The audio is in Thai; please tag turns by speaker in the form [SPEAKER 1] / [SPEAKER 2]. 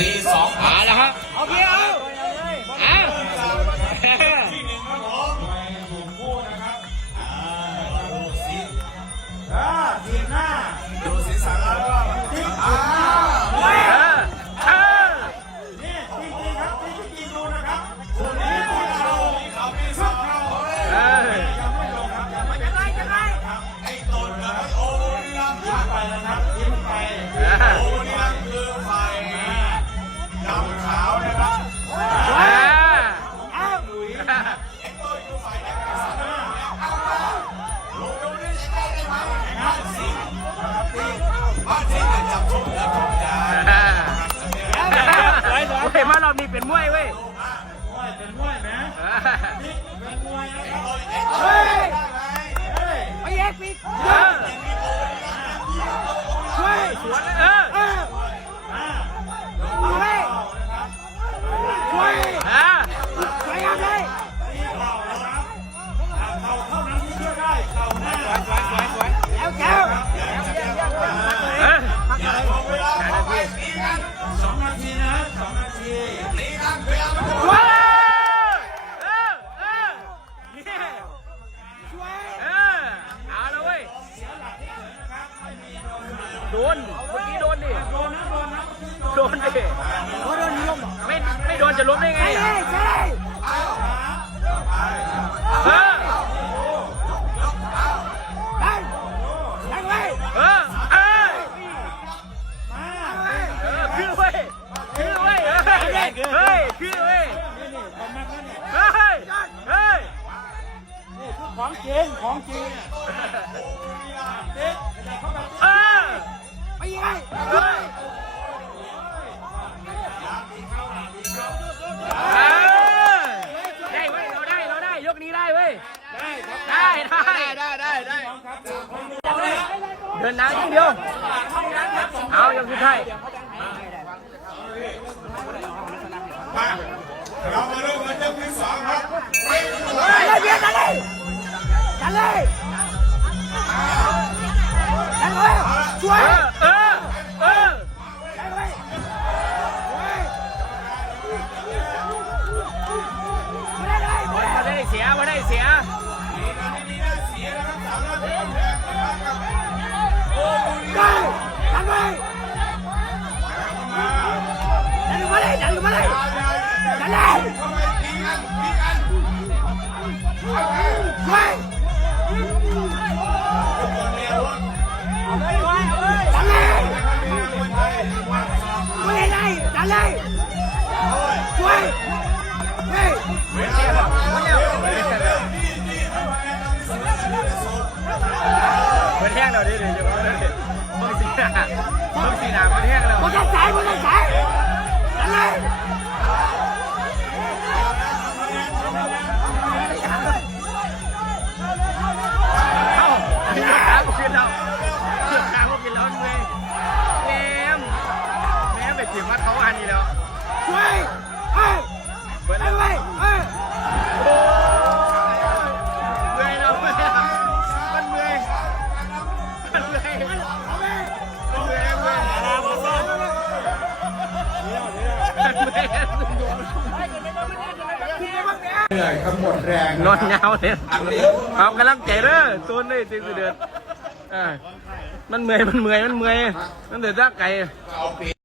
[SPEAKER 1] ปีสองพัน
[SPEAKER 2] มาแล้วครับ
[SPEAKER 3] เอาเพียว จะ
[SPEAKER 1] จับชมและชมยา
[SPEAKER 2] เฮ้ยมารอบนี้เป็นมวยเว้ย
[SPEAKER 3] มวยเป็นมวยนะ ทีนะสองนาที
[SPEAKER 1] ตีกันเวลามันจะ
[SPEAKER 2] ช่วยเออเออนี่ช่วยเออเอาแล้วเว้ยโดนเมื่อกี้โดนดิ
[SPEAKER 3] โดนนะโดนนะ
[SPEAKER 2] โดนดิโดนดิไม่ไม่โดนจะล้มได้ไงใช่ใช่
[SPEAKER 3] ของจริงของจริงเด็กเด็กเข้าไป
[SPEAKER 2] เออไปยังไงเฮ้ยได้เว้ยเราได้เราได้ยกนี้ได้เว้ย
[SPEAKER 3] ได้
[SPEAKER 2] ได้ได้ได้ได้เดินน้ำอย่งเดียวเอาอย่างสุดท้าย จันเลยจันเลยช่วย นแห้งแล้วดิเดี๋ยวจะมึงสีหน้ามึงสีหน้ามันแห้งแล้วมึงจะใส่มึงจะใส่เลยเอ้าเลือกขากูกินแล้วเลือกขากูกินแล้วเว้ยแหมแหมไปถึงว่าเขาอันนี้แล้วช่วยเอ้ยเปิดเลยเว้ยเอ้ เห
[SPEAKER 1] นื่อยครับหมดแรง
[SPEAKER 2] นอนยาวเลยเอากำลังใจเด้อตัวนี้จริงสิเดือดอ่มันเมื่อยมันเมื่อยมันเมื่อยมันเดือดร่างไก่